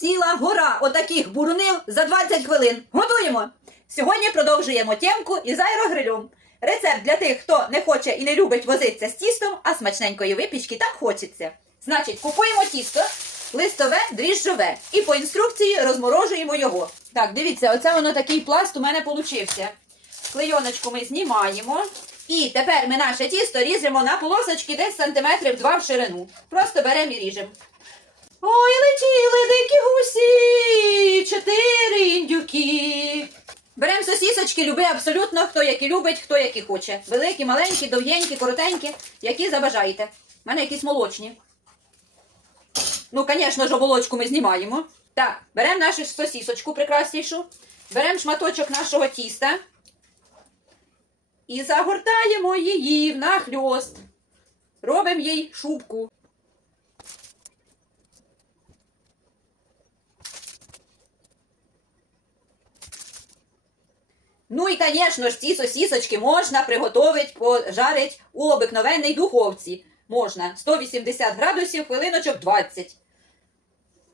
ціла гора отаких бурунів за 20 хвилин. Готуємо! Сьогодні продовжуємо тємку із аерогрилем. Рецепт для тих, хто не хоче і не любить возитися з тістом, а смачненької випічки так хочеться. Значить, купуємо тісто, листове, дріжджове. І по інструкції розморожуємо його. Так, дивіться, оце воно такий пласт у мене получився. Клейоночку ми знімаємо. І тепер ми наше тісто ріжемо на полосочки десь сантиметрів два в ширину. Просто беремо і ріжемо. Ой, летіли дикі гусі, чотири індюки. Беремо сосісочки, люби абсолютно, хто які любить, хто які хоче. Великі, маленькі, довгенькі, коротенькі, які забажаєте. У мене якісь молочні. Ну, звісно ж, оболочку ми знімаємо. Так, беремо нашу сосісочку прекраснішу, беремо шматочок нашого тіста і загортаємо її в нахльост. Робимо їй шубку. Ну і, звісно ж, ці сосісочки можна приготувати, пожарити у обикновенній духовці. Можна 180 градусів, хвилиночок 20.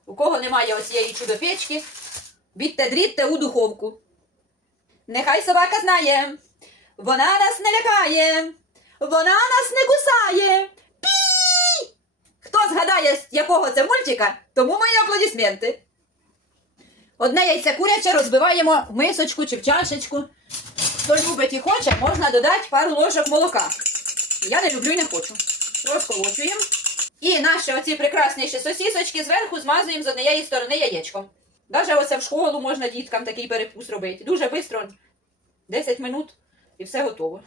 У кого немає оцієї чудо-печки, бідте дрітте у духовку. Нехай собака знає, вона нас не лякає, вона нас не кусає. Пі! Хто згадає, з якого це мультика, тому мої аплодисменти. Одне яйце куряче розбиваємо в мисочку чи в чашечку. Хто любить і хоче, можна додати пару ложок молока. Я не люблю і не хочу. Розколочуємо. І наші оці прекрасніші сосісочки зверху змазуємо з однієї сторони яєчком. Даже оце в школу можна діткам такий перекус робити. Дуже швидко, 10 минут і все готово.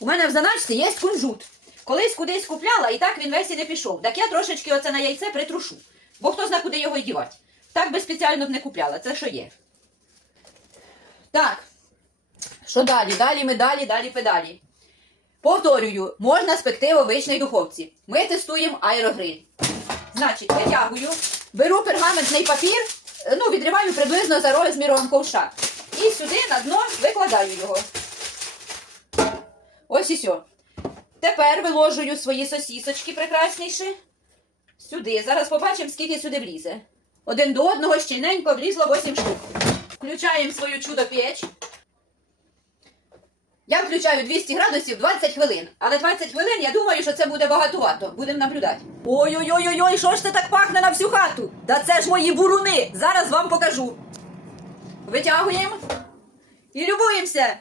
У мене в заначці є кунжут. Колись кудись купляла, і так він весь і не пішов. Так я трошечки оце на яйце притрушу. Бо хто зна, куди його й дівати. Так би спеціально б не купляла, це що є. Так. Що далі? Далі ми далі, далі педалі. Повторюю, можна спекти в обичній духовці. Ми тестуємо аерогриль. Значить, витягую, беру пергаментний папір, ну, відриваю приблизно за розміром ковша. І сюди на дно викладаю його. Ось і все. Тепер виложую свої сосісочки прекрасніші. Сюди. Зараз побачимо, скільки сюди влізе. Один до одного щільненько влізло 8 штук. Включаємо свою чудо-піч. Я включаю 200 градусів 20 хвилин. Але 20 хвилин, я думаю, що це буде багатувато. Будемо наблюдати. Ой-ой-ой-ой, що ж це так пахне на всю хату? Та це ж мої буруни. Зараз вам покажу. Витягуємо і любуємося.